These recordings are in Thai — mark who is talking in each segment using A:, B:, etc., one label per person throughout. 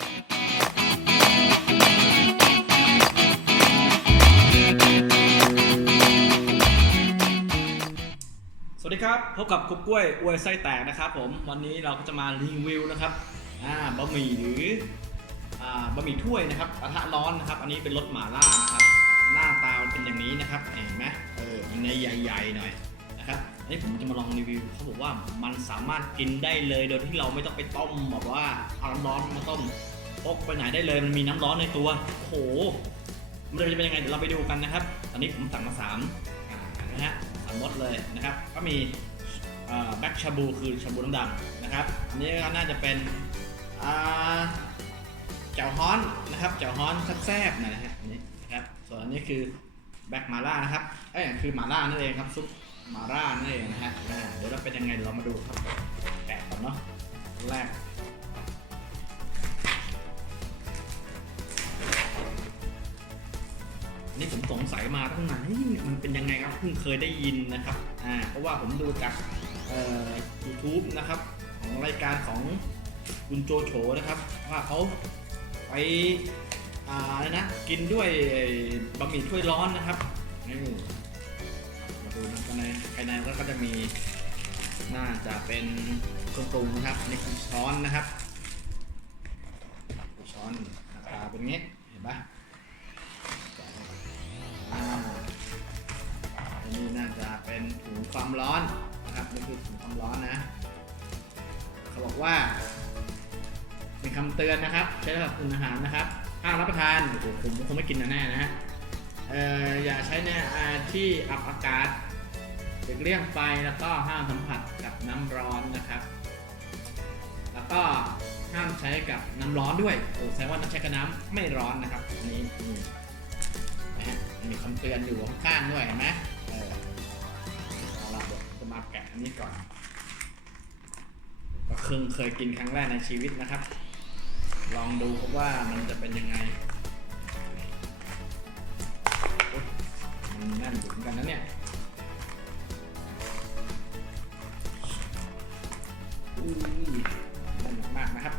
A: สวัสดีครับ พบกับกุ๊กกล้วยอวยไส้แตกนะครับผม วันนี้เราก็จะมารีวิวนะครับบะหมี่หรือบะหมี่ถ้วยนะครับกระทะร้อนนะครับ อันนี้เป็นรสหม่าล่านะครับ หน้าตามันเป็นอย่างนี้นะครับ เห็นไหมเออมันในใหญ่ๆหน่อยนะครับอันนี้ผมจะมาลองรีวิวเขาบอกว่ามันสามารถกินได้เลยโดยที่เราไม่ต้องไปต้มแบบว่าเอาน้ำร้อนมาต้ม พกไปไหนได้เลยมันมีน้ำร้อนในตัวโอ้โหมันจะเป็นยังไงเดี๋ยวเราไปดูกันนะครับ ตอนนี้ผมสั่งมาสามนะฮะสามรสเลยนะครับ ก็มีแบ็กชาบูคือชาบูน้ำดำนะครับ อันนี้ก็น่าจะเป็นแจ่วฮ้อนนะครับแจ่วฮ้อนแซ่บๆหน่อยนะฮะอันนี้นะครับ ส่วนอันนี้คือแบ็กมาล่านะครับเอ้ยคือมาล่านั่นเองครับซุปมาล่านั่นเองนะฮะเดี๋ยวเราเป็นยังไงเดี๋ยวเรามาดูครับแกะก่อนเนาะแรก นี่ผมสงสัยมาตั้งนานเฮ้ยมันเป็นยังไงครับเพิ่งเคยได้ยินนะครับอ่าเพราะว่าผมดูจากเอ่อ YouTube นะครับของรายการของคุณโจโฉนะครับ ว่าเขาไปอ่าอะไรนะกินด้วยบะหมี่ถ้วยร้อนนะครับนี่มาดูนะภายในภายในก็จะมีน่าจะเป็นเครื่องปรุงนะครับอันนี่คือช้อนนะครับช้อนหน้าตาเป็นงี้เห็นปะ เขาบอกว่ามีคำเตือนนะครับ ใช้สำหรับปรุงอาหารนะครับห้ามรับประทานโอ้โหผมคงไม่กินแน่ๆนะฮะเอ่ออย่าใช้ในที่อับอากาศหลีกเลี่ยงไฟแล้วก็ห้ามสัมผัสกับน้ำร้อนนะครับ แล้วก็ห้ามใช้กับน้ำร้อนด้วยโอ้แสดงว่าต้องใช้กับน้ำไม่ร้อนนะครับอันนี้นี่นะฮะมีคำเตือนอยู่ข้างๆด้วยเห็นไหมเออเอาละเดี๋ยวจะมาแกะอันนี้ก่อน เพิ่งเคยกินครั้งแรกในชีวิตนะครับ ลองดูครับว่ามันจะเป็นยังไงมันแน่นอยู่เหมือนกันนะเนี่ยอุ้ยแน่นมากนะครับ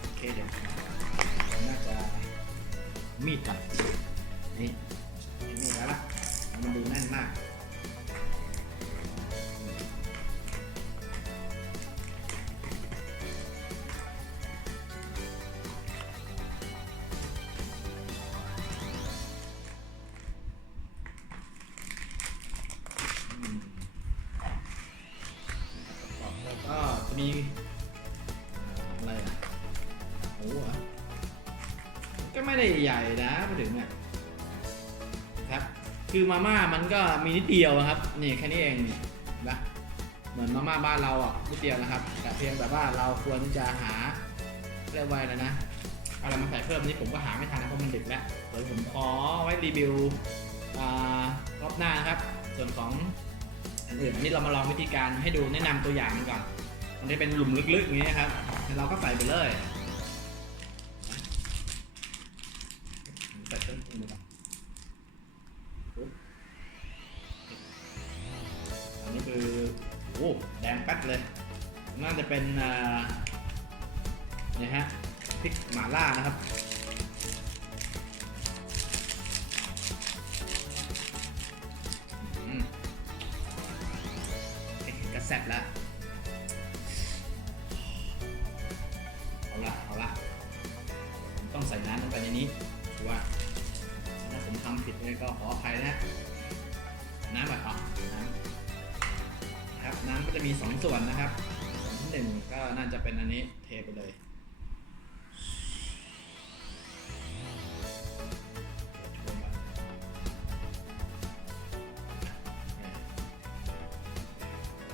A: โอเคเดี๋ยวผมน่าจะมีดก่อนนี่ ได้ใหญ่นะพูดถึงเนี่ยครับ คือมาม่ามันก็มีนิดเดียวครับนี่แค่นี้เองนี่นะเหมือนมาม่าบ้านเราอะนิดเดียวนะครับ แต่เพียงแต่ว่าเราควรจะหาเรียกว่าอะไรนะอะไรมาใส่เพิ่มนี่ผมก็หาไม่ทันนะเพราะมันดึกแล้วเดี๋ยวผมขอไว้รีวิวรอบหน้านะครับ ส่วนของอันอื่นอันนี้เรามาลองวิธีการให้ดูแนะนำตัวอย่างมันก่อน มันจะเป็นหลุมลึกๆอย่างนี้นะครับเราก็ใส่ไปเลย เป็นเนี่ยฮะพริกหม่าล่านะครับอืมกระแซบแล้วเอาละเอาละต้องใส่น้ำลงไปในนี้ว่าถ้าผมทำผิดเนี่ยก็ขออภัยนะน้ำแบบอะน้ำครับน้ำก็จะมีสองส่วนนะครับ หนึ่งก็น่าจะเป็นอันนี้เทไปเลยชมอะ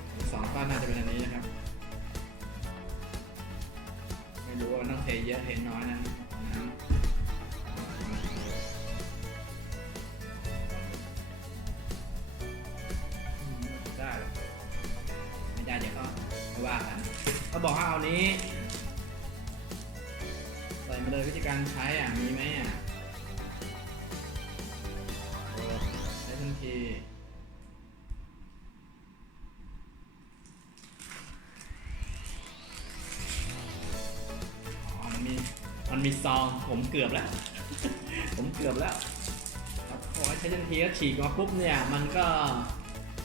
A: อันสองก็น่าจะเป็นอันนี้นะครับ ไม่รู้ว่านต้องเทเยอะเทน้อยนะ ไม่ว่ากันเขาบอกว่าเอานี้ใส่มาเลยวิธีการใช้อะมีไหมอะใช้ทันทีมันมีมีซองผมเกือบแล้ว ผมเกือบแล้วพอใช้ทันทีก็ฉีกมาปุ๊บเนี่ย มันก็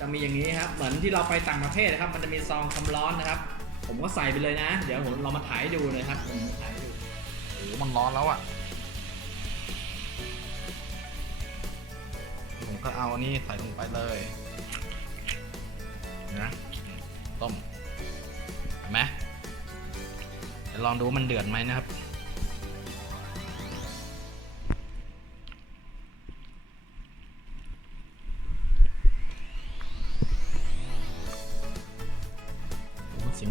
A: จะมีอย่างนี้ครับเหมือนที่เราไปต่างประเทศนะครับ มันจะมีซองความร้อนนะครับ ผมก็ใส่ไปเลยนะ เดี๋ยวผมเรามาถ่ายดูเลยครับผมถ่ายดูโอ้โหมันร้อนแล้วอะผมก็เอานนี้ใส่ลงไปเลยนะต้มเห็นไหมเดี๋ยวลองดูมันเดือดไหมนะครับ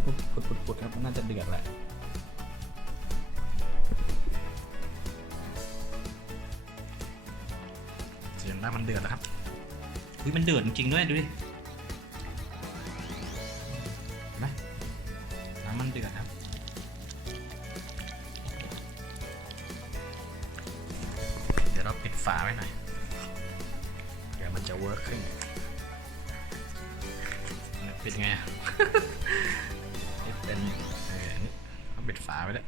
A: โอ้โหเสียงพุดพุดพุดพุดครับมันน่าจะเดือดแหละเสียงได้มันเดือดแล้วครับอุ้ยมันเดือดจริงด้วยดูดิเห็นไหมน้ำมันเดือดครับ ปิดฝาไว้แล้ว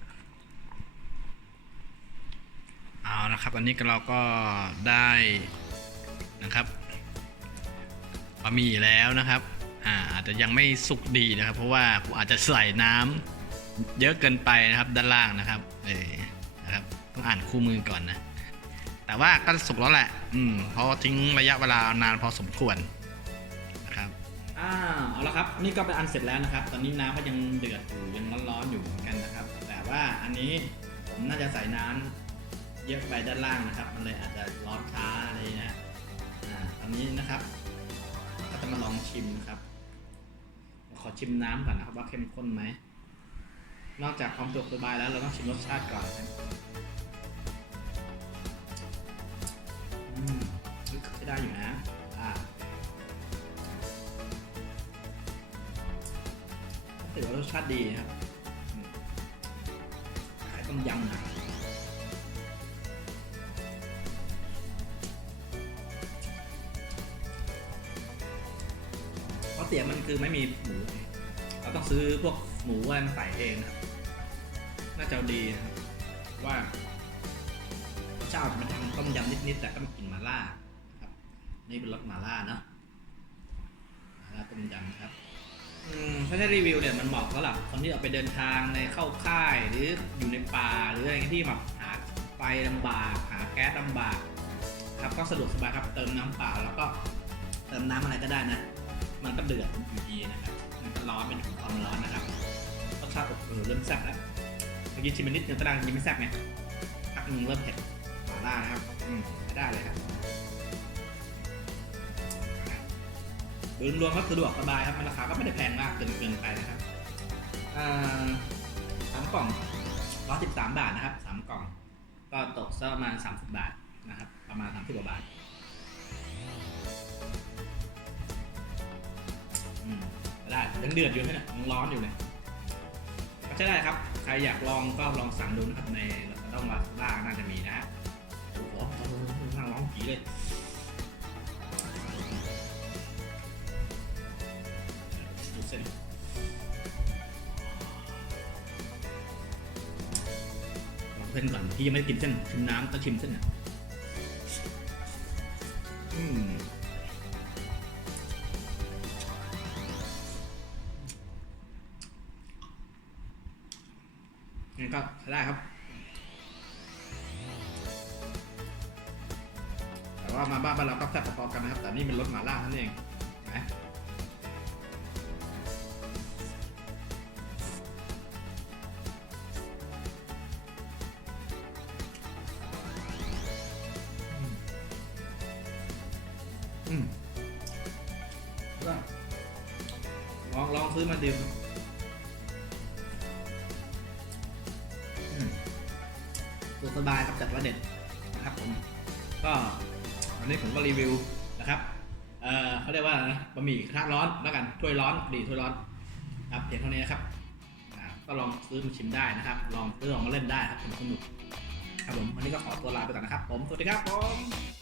A: เอานะครับอันนี้เราก็ได้นะครับบะหมี่แล้วนะครับอ่าอาจจะยังไม่สุกดีนะครับ เพราะว่าผมอาจจะใส่น้ำเยอะเกินไปนะครับด้านล่างนะครับเออนะครับต้องอ่านคู่มือก่อนนะ แต่ว่าก็สุกแล้วแหละ อืมเพราะทิ้งระยะเวลานานพอสมควรนะครับอ่าเอาละครับ นี่ก็เป็นอันเสร็จแล้วนะครับ ตอนนี้น้ำก็ยังเดือดอยู่ยังร้อนๆอยู่ ว่าอันนี้ผมน่าจะใส่น้ำเยอะไปด้านล่างนะครับ มันเลยอาจจะร้อนช้าอะไรนะอ่าตอนนี้นะครับก็จะมาลองชิมนะครับ ขอชิมน้ำก่อนนะครับว่าเข้มข้นไหมนอกจากความสะดวกสบายแล้วเราต้องชิมรสชาติก่อนนะอืมใช้ได้อยู่นะอ่าถือว่ารสชาติดีครับ ต้มยำนะเพราะเสียมันคือไม่มีหมูเราต้องซื้อพวกหมูอะไรมาใส่เองนะครับน่าจะดีนะครับว่ารสชาติมันทำต้มยำนิดๆแต่ก็มีกลิ่นหมาล่านะครับ นี่เป็นรสหมาล่าเนาะมาล่าต้มยำครับ อืมถ้าใช้รีวิวเนี่ยมันเหมาะสำหรับคนที่ออกไปเดินทางในเข้าค่ายหรืออยู่ในป่าหรืออะไรที่แบบหาไฟลำบากหาแก๊สลำบาก ครับก็สะดวกสบายครับเติมน้ำเปล่าแล้วก็เติมน้ำอะไรก็ได้นะ มันก็เดือดอยู่ดีนะครับมันก็ร้อนเป็นถึงความร้อนนะครับรสชาติโอ้โหเริ่มแซ่บแล้วเมื่อกี้ชิมไปนิดนึงก็ได้ยังไม่แซ่บไงพักนึงเริ่มเผ็ดหม่าล่านะครับอืมไม่ได้เลยครับ โดยรวมก็สะดวกสบายครับราคาก็ไม่ได้แพงมากเกินเกินไปนะครับสามกล่องร้อยสิบสามบาทนะครับสามกล่อง ก็ตกสักประมาณสามสิบบาทนะครับ ประมาณสามสิบกว่าบาทได้ยังเดือดอยู่เนี่ยยังร้อนอยู่เลยก็ใช้ได้ครับ ใครอยากลองก็ลองสั่งดูนะครับในต้องลาล่าน่าจะมีนะฮะโอ้โหนั่งร้องผีเลย เส้นก่อนที่ยังไม่ได้กินเส้นชิมน้ำต้องชิมเส้นอะอืมงั้นก็ใช้ได้ครับ แต่ว่ามาบ้านบ้านเราก็แซ่บพอๆกันนะครับ แต่นี่เป็นรสหม่าล่านั่นเอง ก็ลองลองซื้อมาดื่มตัวสบายครับจัดว่าเด็ดนะครับผม ก็วันนี้ผมก็รีวิวนะครับ เอ่อเขาเรียกว่าอะไรนะบะหมี่กระทะร้อนแล้วกันถ้วยร้อนดีถ้วยร้อนครับเพียงเท่านี้นะครับก็ลองซื้อมาชิมได้นะครับ ลองซื้อลองมาเล่นได้ครับสนุกสนุกครับผมวันนี้ก็ขอตัวลาไปก่อนนะครับ ผมสวัสดีครับผม